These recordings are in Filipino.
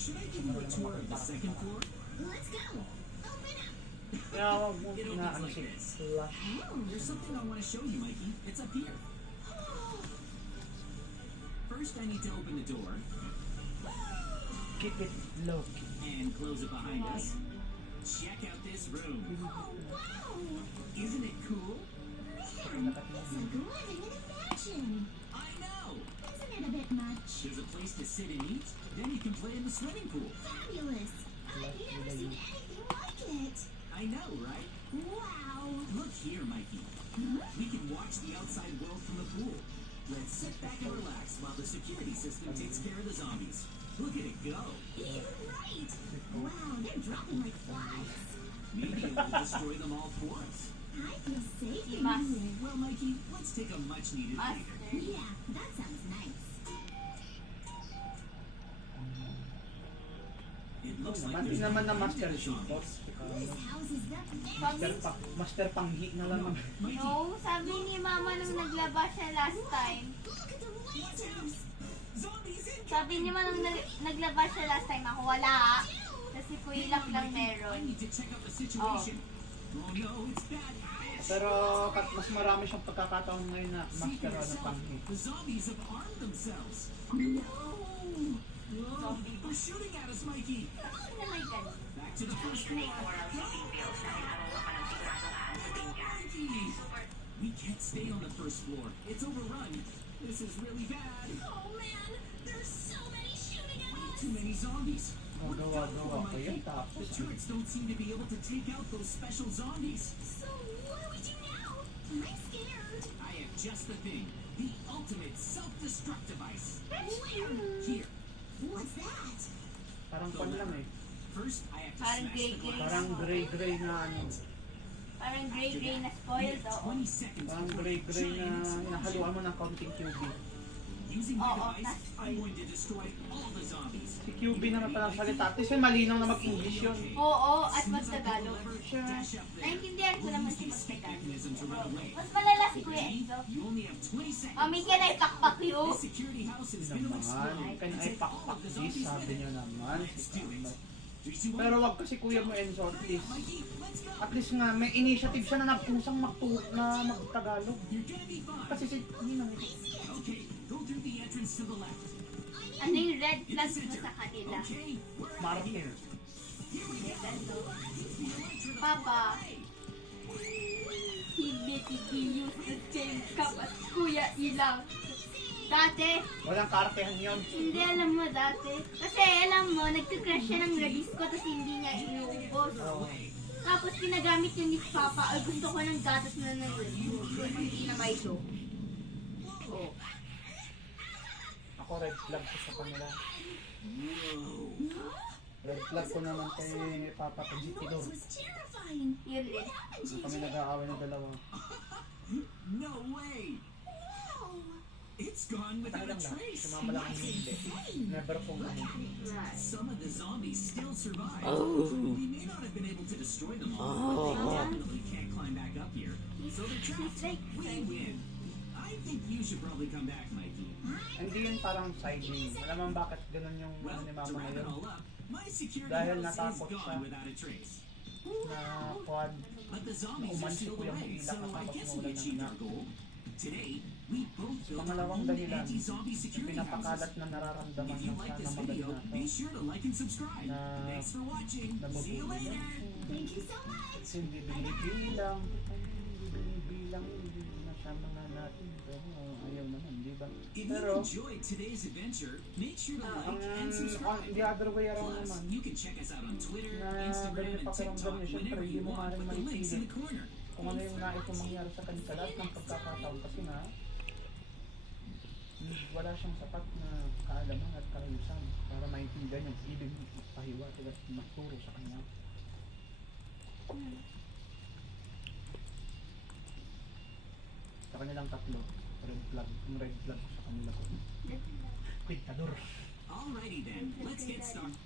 Should I give you a tour of the second floor? Let's go. Open up. Kaya wag mo It na opens ano like si this. Flash. There's something I want to show you, Mikey. It's up here. First, I need to open the door Keep it low. and close it behind us. Check out this room. Oh, wow. Isn't it cool? Man, it's like living in a mansion. I know. Isn't it a bit much? There's a place to sit and eat. Then you can play in the swimming pool. Fabulous. I've never seen anything like it. I know, right? Wow. Look here, Mikey. We can watch the outside world from the pool. Let's sit back and relax while the security system takes care of the zombies. Look at it go. You're right. Wow, they're dropping like flies. Maybe it will destroy them all for us. I feel safe in Must. here. Well, Mikey, let's take a much-needed breather. Yeah, that sounds nice. It looks like Naman, there's naman na no master end to the sheet. zombies. This house is the Master, master panghi na lang. Mikey, No, sabi ni Mama nung naglaba siya last time. Look at the lasers. zombies in. Sabi niya man nung naglaba siya last time, ako wala ha. Kasi kuilak lang I meron. need to check out the situation. Oh no, it's bad. Pero mas marami siyang pagkakataon ngayon na See master for ano yourself. panghi. The zombies have armed themselves. No. Whoa, they're shooting at us, Mikey. Bakit na may ganun? Back to the first floor. Mikey! We can't stay on the first floor. It's overrun. This is really bad. Oh man, there's so many shooting at us. Too many zombies. We're done Gawa-gawa for, ko yan. Mikey. The Tapos turrets don't seem to be able to take out those special zombies. So what do we do now? I'm scared. I have just the thing. The ultimate self-destruct device. Where? Here. What's that? parang pan lang eh. First, I have to Parang smash the gray-gray. glass. Parang gray-gray na ano. Parang gray-gray na We spoiled, have oo. 20 seconds Parang before gray-gray na giant explosion. hinahaluan mo ng counting QB. Using my Oo, device, that's I'm going to destroy all the zombies. Si QB naman palang salita. At least may malinaw na mag-English yun. Oo, at mas Tagalog. Siya. Dash up there. Naintindihan ko naman si Use the mas escape Tagalog. mechanism to run away. Mas malala si Kuya Ready? Enzo. You only have 20 seconds. Mami ka na ipakpak yun. This security house is going to Naman, explode kanya and ay take all pakpak of the this, zombies sabi with niya it. naman. Let's do it. 3, 2, 1. Pero wag kasi kuya mo Enzo, at least. Mikey, let's go. At least nga, may initiative siya na nagpusang mag-Tagalog. You're gonna be fine. Kasi si, hindi na. Okay, go through the entrance to the left. Ano yung red In the flags mo center. sa kanila? Okay, we're out of Marker. here. Here we go. The electric Papa, he basically used the same cup as Kuya Ilang. Dati, Walang kaartehan yun. hindi alam mo dati. Kasi alam mo, nagka-crash siya ng Radisco tapos hindi niya inuubos. Tapos pinagamit yun ni Papa, ay gusto ko ng gatas na ng Radisco, hindi na Milo. Oh. Ako red flag ko sa kanila. Red flag ko naman kay Papa Pagitidor. Noise was terrifying. Yun din. Hindi kami nag-aaway ng dalawa. No way. Wow. It's gone without a Talang lang. trace. Sumama lang ang hindi. Never pong ano. Right. Some of the zombies still survive. We may not have been able to destroy them all, but they definitely can't climb back up here. So they're trapped. We win. I think you should probably come back, Mikey. Hindi yun parang siding. Alam mo bakit ganun yung Well, ano ni to Mama wrap it ngayon? all up, my security Dahil house is natakot siya. gone without a trace. Na quad. But the zombies are Umansi still ko yung away, hila so I kapag guess we mawalan ng achieved our anak. goal. Today, we both built our Pangalawang own dahilan. anti-zombie security Pinapakalat houses. na nararamdaman If you ng like sana this video, maganda be to. sure to like and subscribe. Na Thanks for watching. See you nabubuli later. lang. Thank you so much. Hindi binibilang. Hindi binibilang. Hindi nasama nga natin. Pero ayaw naman, di ba? If you Pero, enjoyed today's adventure, make sure to like and ang subscribe. the other way around Plus, naman. you can check us out on Twitter, Na Instagram, ganyan and pakiramdam TikTok niya, syempre, whenever hindi you mo want maaaring with the links in manipili. the corner. Kung ano yung nais kong mangyari sa kanya sa lahat ng pagkakataon kasi na wala siyang sapat na kaalaman at kaayusan para maintindihan yung ibig pahiwatig at magturo sa kanya. Sa kanilang tatlo, red flag, yung red flag ko sa kanila ko. Kwintador. Alrighty then, let's get started.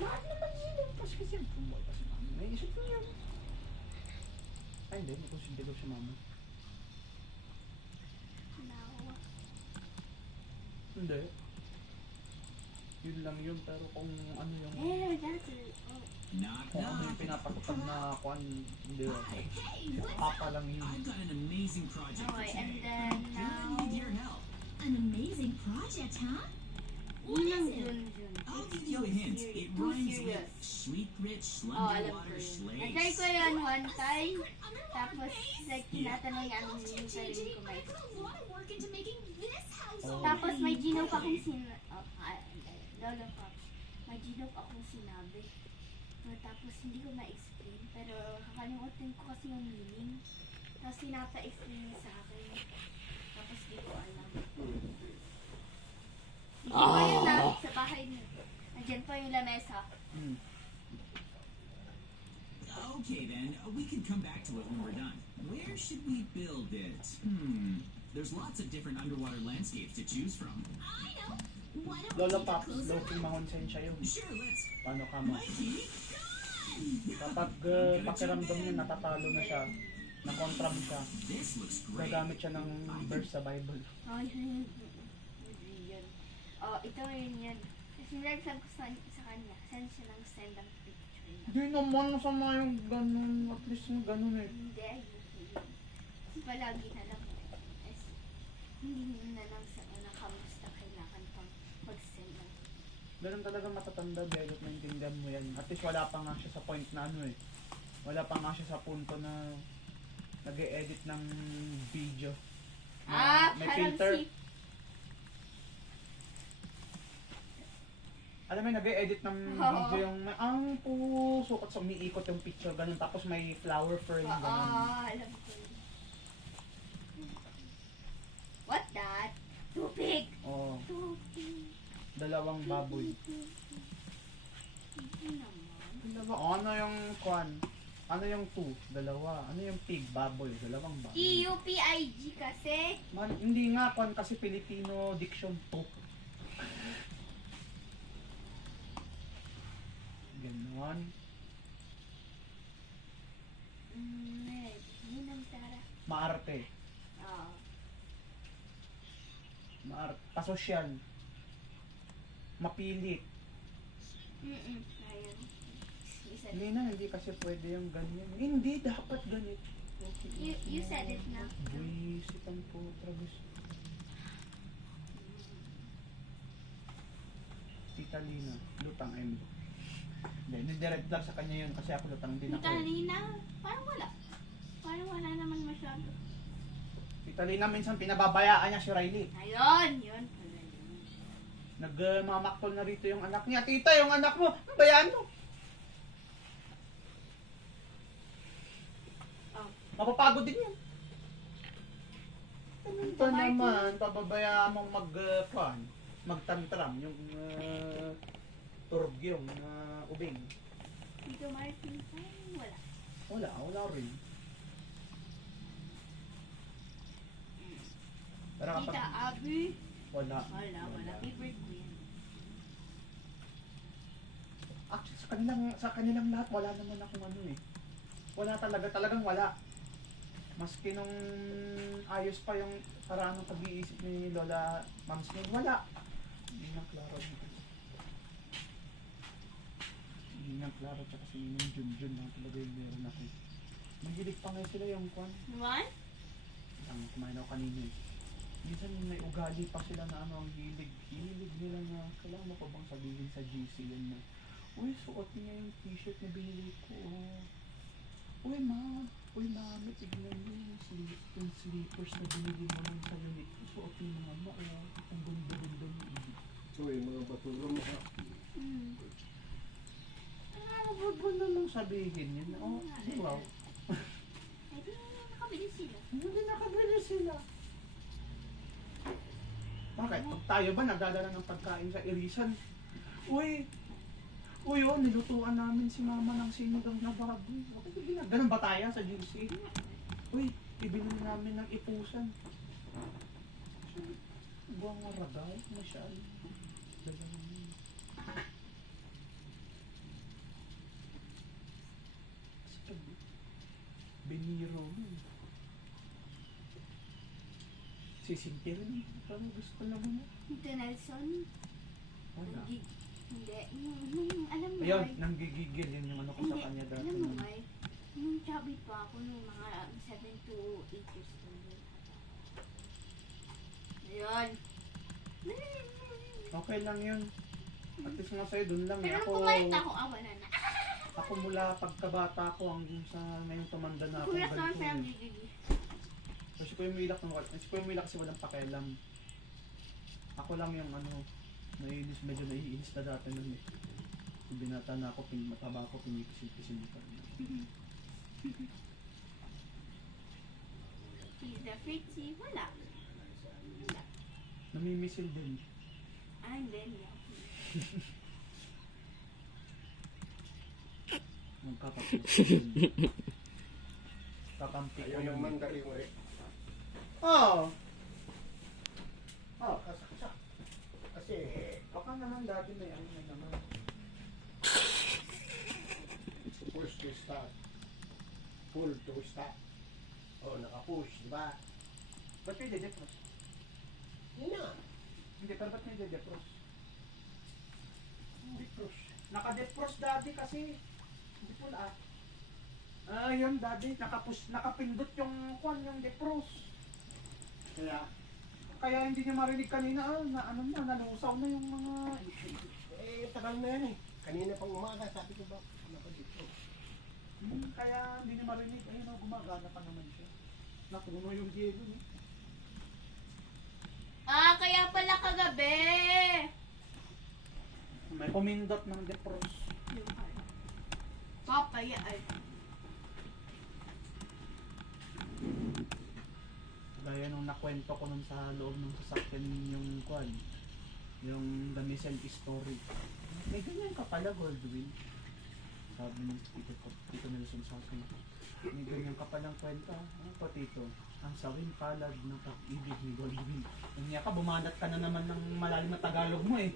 Lahat naman yun, pas kasi yung pumboy pa si mama. Naisip ko yan. Ay hindi, may konsidero si mama. Hindi. Yun lang yun, pero kung ano yung That's it. Oh. Knock, kung ano yung knock. pinapatupad na kung hindi Hi. si Papa lang yun. I've got an amazing project for Okay, and today. then But I need your help. An amazing project, huh? Yun ang June. I'll give you a hint. It Too rhymes serious. with sweet, rich, Oh, slender alam ko water yun. slaves. Natry ko yun one time. Underwater Tapos, base? like, tinatanong yung ano Gosh, yung sarili JJ, ko I may. put a lot of work into making this house Oh. Tapos, may already. gino pa akong Lolo Pops. May gino pa akong sinabi. Tapos, hindi ko ma-explain. Pero, kakalimutan ko kasi yung meaning. Tapos, pinapa-explain niya sa akin. Tapos, di ko alam. Hindi ko yun na sa bahay niyo. Nandiyan po yung lamesa. Hmm. Okay then, we can come back to it when we're done. Where should we build it? There's lots of different underwater landscapes to choose from. I know. Why don't we Lolo take a Pops, closer low-key look? mangonsensya yun. Sure, let's. Paano ka mo? Mikey? Kapag pakiramdam niya natatalo na siya, na-contra mo siya, This looks great. gagamit siya ng verse sa Bible. Oh, yun. Yun. Oh, ito yun yan. Kasi nilagsan ko sa kanya. Send siya ng send ang picture na. Hindi naman masama yung ganun, at least yung ganun eh. Hindi, ayun. Kasi palagi na lang. As, hindi na lang sa una kamusta kailangan pang mag-send ng. Ganun talaga matatanda, Belot, maintindihan mo yan. At least wala pa nga siya sa point na ano eh. Wala pa nga siya sa punto na nag-e-edit ng video. Na may Parang filter. si... Alam mo, nag-e-edit ng Oo. video yung ang puso at sa umiikot yung picture, ganun. Tapos may flower fern, Oo, ganun. alam ko yun. What that? Too big! Oo, Too big. dalawang baboy. Hindi naman. Ano yung kwan? Ano yung two? Dalawa. Ano yung pig? Baboy. Dalawang baboy. T-U-P-I-G kasi. Man, hindi nga kwan kasi Filipino diction to. Ganon. Yun ang tara. Maarte. Oo. Pasosyal. Mapilit. Ayun. Isa. Hindi na, hindi kasi pwede yung ganyan. Hindi, dapat ganit. You said it na. Buisit ang po, Travis. Tita Lina, lutang M. Hindi, nidirect lang sa kanya yun kasi ako lutang din ako. Kanina, parang wala. Parang wala naman masyado. Tita Lina, minsan pinababayaan niya si Riley. Ayun, yun. Nagmamaktol na rito yung anak niya. Tita, yung anak mo, ano bayaan mo? Oh. Mapapagod din yan. Ano ba naman, pababayaan mong magtantram yung turgyong na ubing. Dito Martin, parang wala. Wala rin. Pero kapag Tita Abby, wala. wala. Favorite ko yan. Actually, sa kanilang lahat, wala naman akong ano eh. Wala talagang wala. Maski nung ayos pa yung paraan ng pag-iisip ni Lola Ma'am Smith, wala. Hindi na klaro dito. Hindi na klaro, tsaka si Ninong Junjun na talaga yung meron ako. Mahilig pa nga sila yung kwan. Naman? Ang kumain ako kanina eh. Minsan may ugali pa sila na ano, ang hilig nila na kailangan mo pa bang sabihin sa GC yan na uy, suot niya yung t-shirt na binili ko. Uy, mami, tignan mo yung slippers na binili mo lang sa unit. Suot ni mama, ang gundo-gundo niya. So, yung mga basura mo ha. Wag mo namang sabihin yun. Oh, wow. Ay, di nakabili sila. Hindi nakabili sila. Bakit? Pag tayo ba nagdadala ng pagkain sa irisan? Uy, nilutuan namin si mama ng sinigang na baboy. Ganun ba tayo sa GC? Uy, ibinili namin ng ipusan. Buwang maragaw, masyal. Biniro mo. Sisintirin. Parang gusto naman mo. Ito Nelson. Wala. Hindi. Alam mo, Ayun, May, nanggigigil yun yung ano ko hindi, sa kanya dati. alam mo, May, nung chubby pa ako, nung mga 7 to 8 years old. Ayun. Okay lang yun. At least nga sa'yo, dun lang eh. Pero Ako, nung pumalit ako, wala na. ako mula pagkabata ko hanggang sa ngayon tumanda na ako. Kuya sa ganito mga eh. gigigi. Kasi ko yung milak kasi walang pakialam. Ako lang yung ano, medyo naiinis na dati nun eh. Yung binata na ako, mataba ako, pinipisil-pisil pa rin. Pizza Fritzy, wala. Wala. Namimisil din. Hindi, hindi ako. Magkakapit. Kakampi ko Ayaw yun. ng mandarin mo eh. Oo! Oh, Kasi, baka naman dati may ano na naman. push to start. Pull to start. O, naka-push, di ba? Ba't may dedepros? Yun na. Hindi, pero ba't may dedepros? Push. Naka-defrost daddy kasi. Hindi pula. Ah, yun daddy. Nakapindot yung kwan, yung defrost. Kaya hindi niya marinig kanina, na ano na, nalusaw na yung mga... Tagal na yan eh. Kanina pang umaga, sabi ko ba, nakadito. Kaya hindi niya marinig. Ayun, gumagana pa naman siya. Napuno yung yelo eh. Kaya pala kagabi. May pumindot ng defrost. Papaya ay. Gaya nung nakwento ko nun sa loob ng sasakyan yung kwan, yung The Missile Story. May ganyan ka pala, Goldwyn. Sabi ng Tito Nelson sa akin. May ganyan ka palang kwenta. Ano pa, Tito? Ang sawing palad ng pag-ibig ni Goldwyn. Kanya ka, bumanat ka na naman ng malalim na Tagalog mo eh.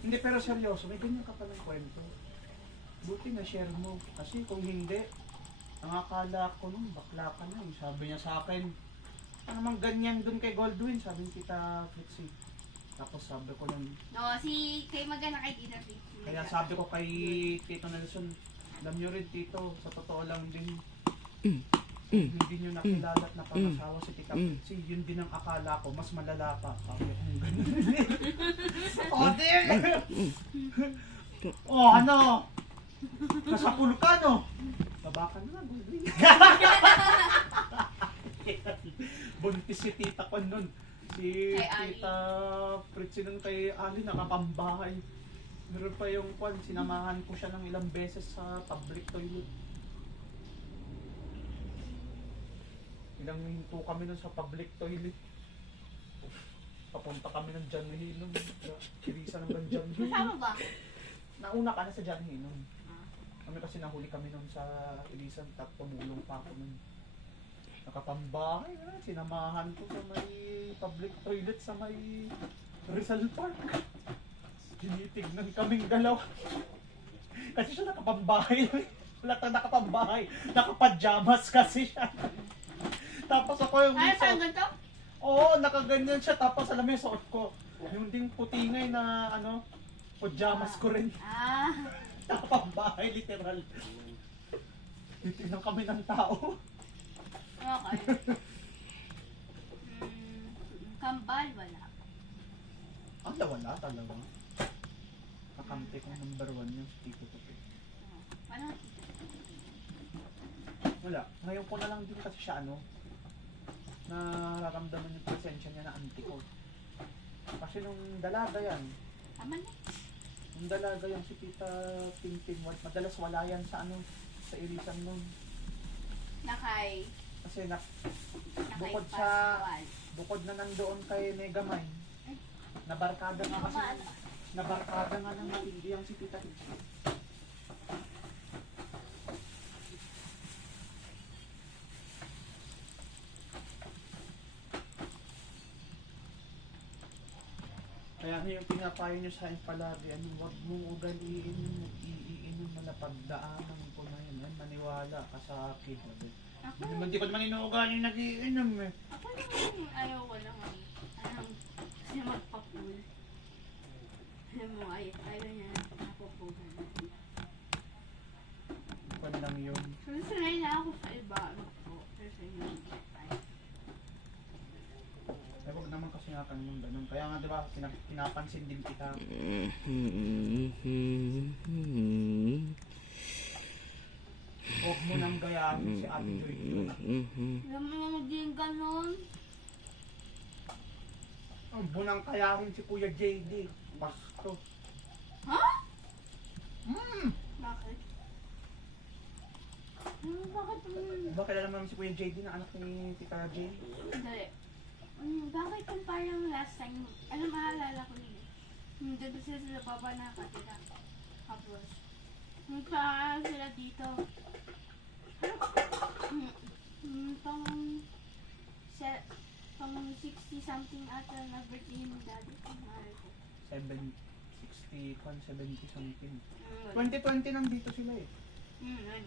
Hindi, pero seryoso, may ganyan ka palang kwento. Buti na share mo. Kasi kung hindi, ang akala ko nung bakla ka na eh. Sabi niya sa akin, ano namang ganyan dun kay Goldwyn, sabi ni Tita Fritzy. Tapos sabi ko nun, No, si kay magana kay Tita Fritzy. kaya sabi ko kay Tito Nelson, alam nyo rin Tito, sa totoo lang din, hindi nyo nakilala at napangasawa si Tita Fritzy, yun din ang akala ko, mas malala pa. Sabi ko, ganun. Oh, dear! Oh, ano? Nasapul ka, no? Baba ka na, Goldwyn. Buntis si Tita ko nun. Si Kay Ali. Tita Fritzy nun kay Ali, nakapambahay. Meron pa yung kwan, sinamahan ko siya ng ilang beses sa public toilet. Ilang hinto kami nun sa public toilet. Papunta kami ng John Hill nun. Kirisa ng John Hill. Kasama ba? Nauna ka na sa John Hill nun. Kami kasi nahuli kami nun sa Ilisan, tapos tumulong pa ako nun. Nakapambahay na, sinamahan ko sa may public toilet sa may Rizal Park. Tinitignan kaming dalawa. Kasi siya nakapambahay. Wala tayong nakapambahay. Nakapajamas kasi siya. Tapos ako yung Ano parang ganito? Oo, nakaganyan siya. Tapos alam mo yung suot ko. Yung ding putingay na ano, pajamas ko rin. Nakapambahay, literal. Titignan kami ng tao. Okay. Kambal, wala. Wala talaga. Kakampi ko number 1 yung si Tito Tupi. Ano? Wala. Ngayon ko na lang din kasi siya nararamdaman yung presensya niya na auntie ko. Kasi nung dalaga yan, Tama na. nung dalaga yan si Tita Ting White, madalas wala yan sa sa irisan nun. Nakay. Kasi Nakay bukod sa Pascual. bukod na nandoon kay Megamine, nabarkada nga kasi nabarkada nga ng matindi ang si Tita Ting. Kaya yung pinapayo nyo sa akin palagi, huwag mong ugaliin yung iinom mo na pagdaanan ko na yun. Maniwala ka sa akin. Hindi ko naman inuugali nag-iinom eh. Ako naman ayaw ko lang kasi magpa-pool. Alam mo, ayaw niya napopogan. Kung lang yun. Sanay na ako sa iba. Ano po? Pero sa inyo, ay. Ay, huwag naman kasi nga yung ganun. Kaya nga, di ba, pinapansin din kita. Huwag mo nang gayahin si Ate Joy. Alam mo na maging ganon. Huwag mo nang kayahin si Kuya JD. Basto. Ha? Hmm. Bakit? Bakit? Diba kilala mo naman si Kuya JD na anak ni Tita Jane? Hindi. Bakit kung parang last time, alam, maalala ko yun. Doon sila sila baba nakatira. Tapos, nagpa sila dito. Pang 60 something ata na birthday yung daddy. Ang mahal ko. 60, 70 something. 20. 2020 nang dito sila eh. Yun.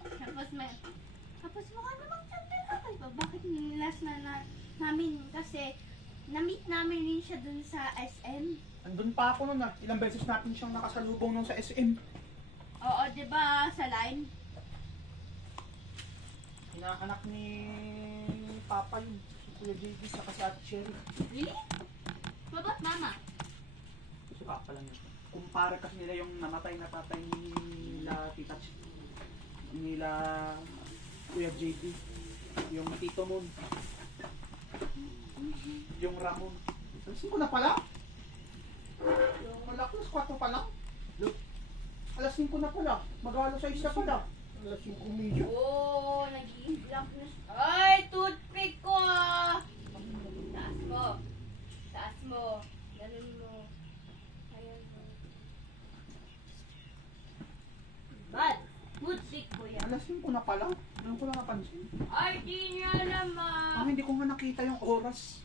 Tapos mukha namang champion ako. Bakit last na namin kasi na-meet namin rin siya dun sa SM. Andun pa ako nun ah. Ilang beses natin siyang nakasalubong nun sa SM. Oo, di ba sa line? Inaanak ni Papa yun. Si Kuya JD saka si Ate Sherry. Really? Babat mama? Si Papa lang yun. Kumpara kasi nila yung namatay na tatay nila Tita nila Kuya JD. Yung Tito Moon. Yung Ramon. Alas 5 na pala? Wala ko, alas 4 pa lang. Look. Alas 5 na pala. Mag-alas 6 na pala. Alas 5 medyo. Oo, nag-i-block na siya. Ay, toothpick ko ah! Taas mo. Taas mo. Ganun mo. Ayan mo. Bad. Toothpick ko yan. Alas 5 na pala. Ngayon ko lang napansin. Ay, di niya naman. Hindi ko nga nakita yung oras.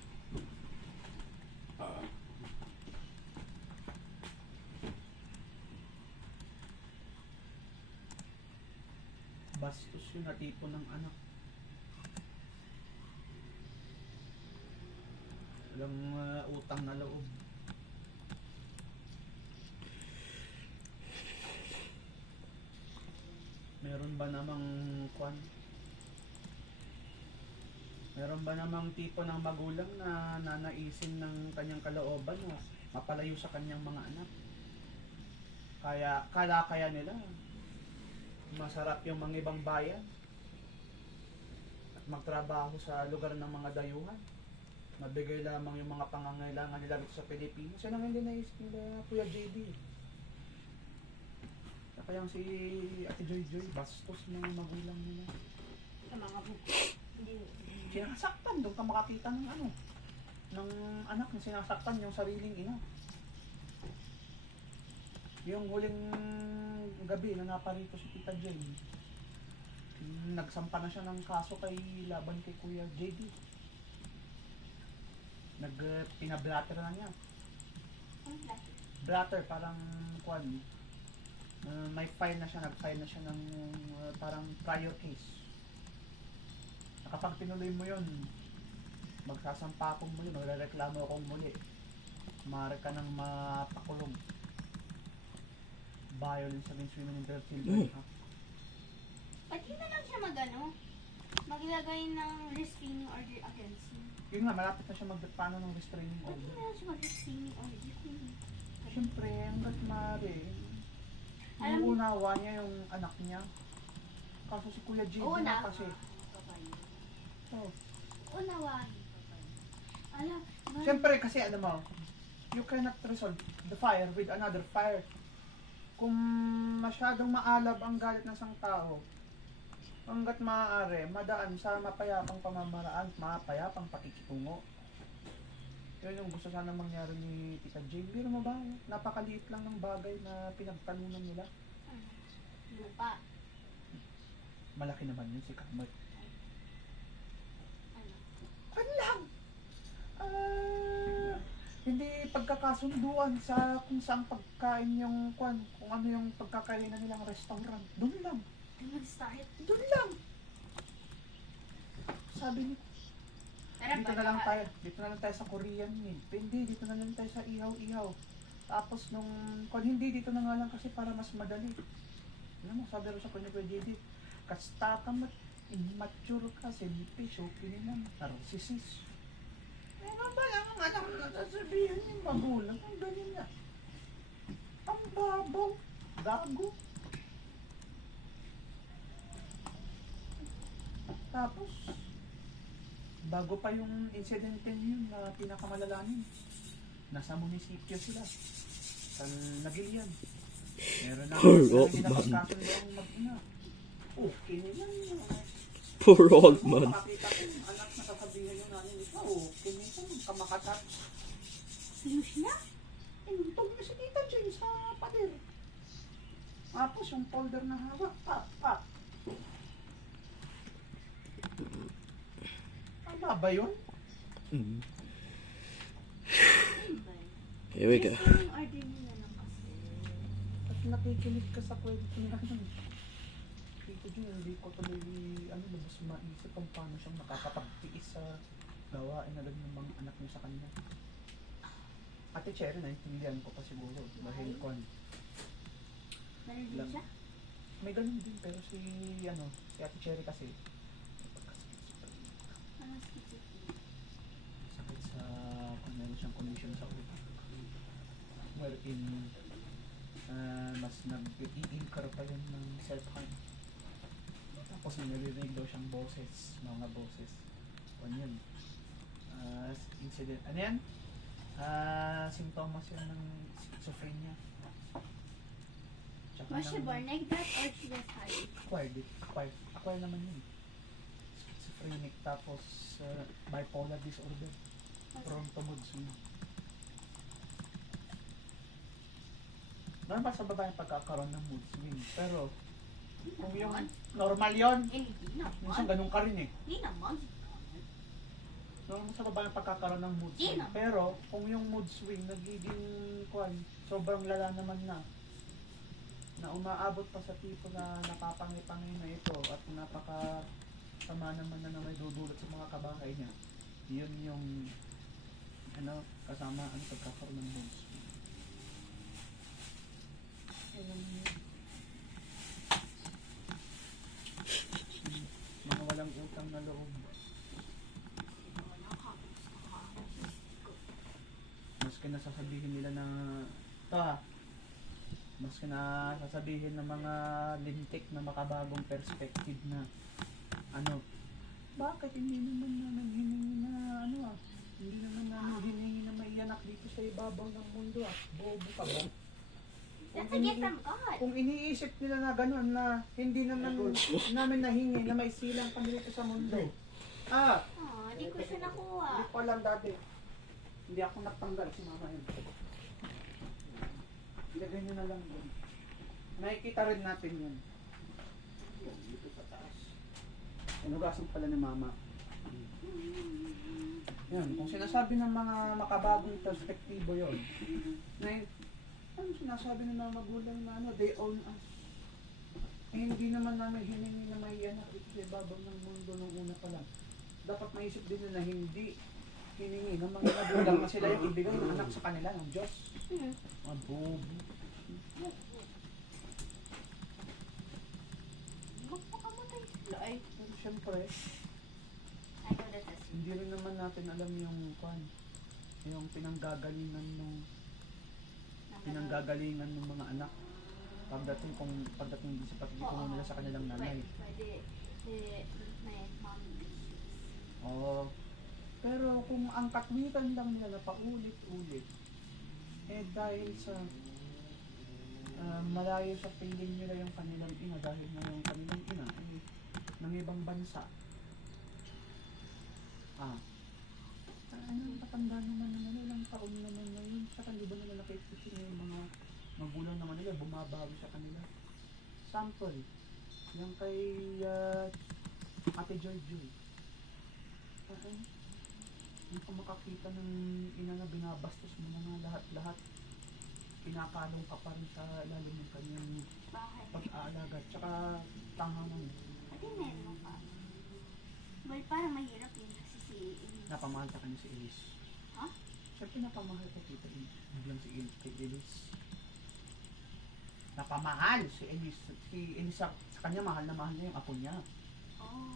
Bastos yung natipon ng anak. Walang utang na loob. Meron ba namang kwan? Meron ba namang tipo ng magulang na nanaisin ng kanyang kalooban na mapalayo sa kanyang mga anak? Kaya nila masarap yung mga ibang bayan at magtrabaho sa lugar ng mga dayuhan. Mabigay lamang yung mga pangangailangan nila dito sa Pilipinas. Yan ang hindi naisip nila Kuya JD. Kaya si Ate Joy Joy, bastos ng magulang nila. Sa mga buko. Hindi. Sinasaktan, doon ka makakita ng ano, ng anak na sinasaktan yung sariling ina. Yung huling gabi na naparito si Tita Jane, nagsampa na siya ng kaso laban kay Kuya JD. Pinablatter na niya. Ang plastic. Blatter, parang kwan. May file na siya, nag-file na siya ng parang prior case. Kapag tinuloy mo yun, magsasampa akong muli, magrereklamo akong muli. Maaari ka nang mapakulong. Violence against women and their children. Pati na lang siya maglagay ng restraining order against him. Yun nga, malapit na siya magpaano ng restraining Pati order. na lang siya mag-restraining order. Siyempre, hanggat maaari, Alam yung unawa niya yung anak niya. Kaso si Kuya Jimmy Oo na na. kasi. Oh. Unawahin. Alam, Siyempre kasi ano mo, you cannot resolve the fire with another fire. Kung masyadong maalab ang galit ng isang tao, hanggat maaari, madaan sa mapayapang pamamaraan, mapayapang pakikitungo. Yun yung gusto sana mangyari ni Tita Jane. Biro mo ba? Napakaliit lang ng bagay na pinagtalunan nila. lupa. Malaki naman yun si Kamot. Ano? Ano lang? Hindi pagkakasunduan sa kung saan pagkain yung kung ano yung pagkakainan nilang restaurant. Doon lang. Nag-start? Doon lang. Sabi niya, dito na lang tayo sa Korean meal. Hindi, dito na lang tayo sa ihaw-ihaw. Tapos nung, kung hindi dito na nga lang kasi para mas madali. Alam mo, sabi rin sa kanya Kuya JD, kasi tatamat, immature ka, selfish, okay lang, narcissist. Ano ba lang ang anak na sasabihin yung magulang? Ang ganyan na. Ang babaw, gago. Tapos, bago pa yung incident yun na pinakamalalanin, nasa munisipyo sila. Sa Nagilian. Meron na pinapagkasundo ang mag-ina. Okay nila yun. Poor old man. Makakita ko yung anak na sasabihin yung nanin ito. Okay nila yun. Kamakatat. Flush na? Inuntog na si Tita Jane sa pader. Tapos yung folder na hawak. Pa. Tama ba yun? Mm. Ano ba yun? Here we go. Gusto yung order nila lang kasi. At nakikinig ka sa kwento niya. Tita Jane, hindi ko tuloy lubos maisip kung paano siyang nakakapagtiis sa gawain na lang ng mga anak niya sa kanya. Ate Cherry, naiintindihan ko pa siguro. Dahil kon, Meron din siya? may ganun din pero si Ate Cherry kasi Ano schizophrenia? sakit sa kung meron siyang condition sa utak. Wherein mas nag-i-incur pa yun ng self-harm. Tapos narinig daw siyang boses, mga boses. Ano yun? Incident. Ano yan? Simptomas yun ng schizophrenia. Tsaka Was she ng- born like that or she just had it? Acquired naman yun. Schizophrenic tapos bipolar disorder. Prone to mood swing. Normal sa babae pagkakaroon ng mood swing. Pero kung yung normal yon, Hindi minsan naman. ganun ka rin eh. Hindi naman. Normal sa babae pagkakaroon ng mood swing. Sino? Pero kung yung mood swing nagiging sobrang lala naman na umaabot pa sa tipo na napapangay-pangay na ito at napaka sama naman na may dudulot sa mga kabahay niya. Yun yung kasama ang pagkakaroon ng mood swing. Mga walang utang na loob. Maski na sasabihin nila na maski na sasabihin ng mga lintik na makabagong perspective na bakit hindi naman namin hiningi na hindi naman namin hiningi na may anak dito sa ibabaw ng mundo bobo ka ba? That's a gift from God. Kung iniisip nila na gano'n na hindi naman namin nahingi na may silang kami dito sa mundo. Oh, di ko siya nakuha. Hindi ko alam dati. Hindi ako natanggal si mama yun. Ilagay nyo na lang yun. Nakikita rin natin yun. Dito sa taas. Inugasan pala ni mama. Yan, kung sinasabi ng mga makabagong perspektibo yun, ano sinasabi ng mga magulang na they own us. Hindi naman namin hiningi na may anak dito sa ibabaw ng mundo nung una pa lang. Dapat maisip din nila na hindi hiningi ng mga magulang na sila yung ibigay ng anak sa kanila ng Diyos. Mga bobo. Magpakamatay sila ay. Pero syempre, I know that that's hindi rin naman natin alam yung yung pinanggagalingan ng mga anak pagdating din sa pakikitungo nila sa kanilang nanay. Pwede. May mommy issues. Oo. Pero kung ang katwiran lang nila na paulit-ulit, dahil sa malayo sa piling nila yung kanilang ina dahil na yung kanilang ina ng ibang bansa. Patanda naman ilang taon naman na yun. Saka di ba nila nakikita yung mga magulang naman nila bumabawi sa kanila. Sample, yung kay Ate Joy Joy. Hindi ka makakita ng ina na binabastos mo na nga lahat-lahat. Kinakalong ka pa rin sa ilalim ng kanyang Bakit? pag-aalaga. Tsaka tanganan. Pati meron pa. Well, parang mahirap yun kasi si... Napamahal sa kanya si Elise. Ha? Siyempre napamahal ko kita biglang si Elise. Napamahal si Elise. Si Elise sa kanya mahal na mahal niya yung apo niya. Oh.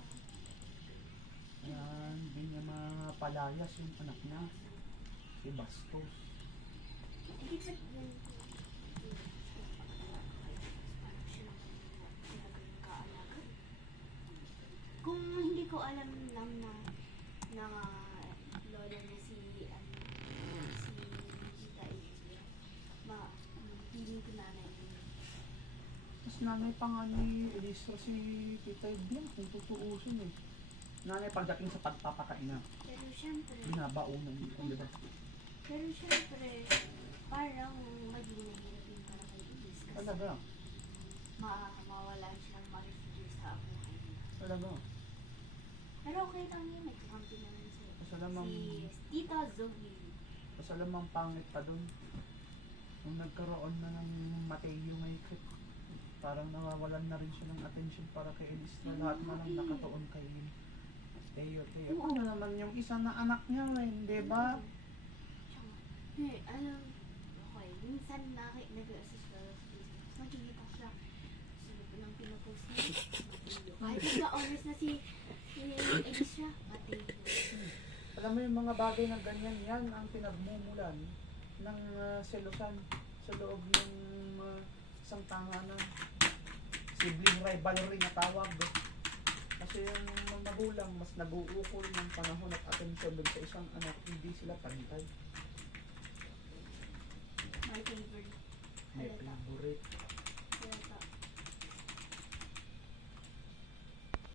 Kaya hindi niya mapalayas yung anak niya. Si Bastos. Hindi pa din. Kung hindi ko alam lang na lola niya si Tita Elvia, feeling ko nanay niya. Mas nanay pa nga ni Elisa si Tita Edna kung tutuusin eh. Nanay pagdating sa pagpapakain na. Pero syempre, Binabaunan niya, di ba? parang maging mahirap yung para kay Elise kasi Talaga. mawalan silang ma-refugee sa buhay niya. Talaga. Pero okay lang yun, nagkakampi naman Masalamang, si Tita Zoe. masalamang pangit pa dun. Nung nagkaroon na ng Mateo Maykrit, parang nawawalan na rin siya ng attention para kay Elise na lahat na lang nakatuon kay Teo. Oo. Ano naman yung isa na anak niya rin, di ba? Okay, minsan nag-assist ka sa Facebook. Nakikita siya. Sunod ko nang pinapost niya. Kahit nag-honors na si Elisa, pati. Alam mo yung mga bagay na ganyan, yan ang pinagmumulan ng selosan sa loob ng isang tahanan. Sibling rivalry na tawag. Kasi yung mga magulang mas nag-uukol ng panahon at atensyon doon sa isang anak, hindi sila pantay. My favorite. May Halata. favorite.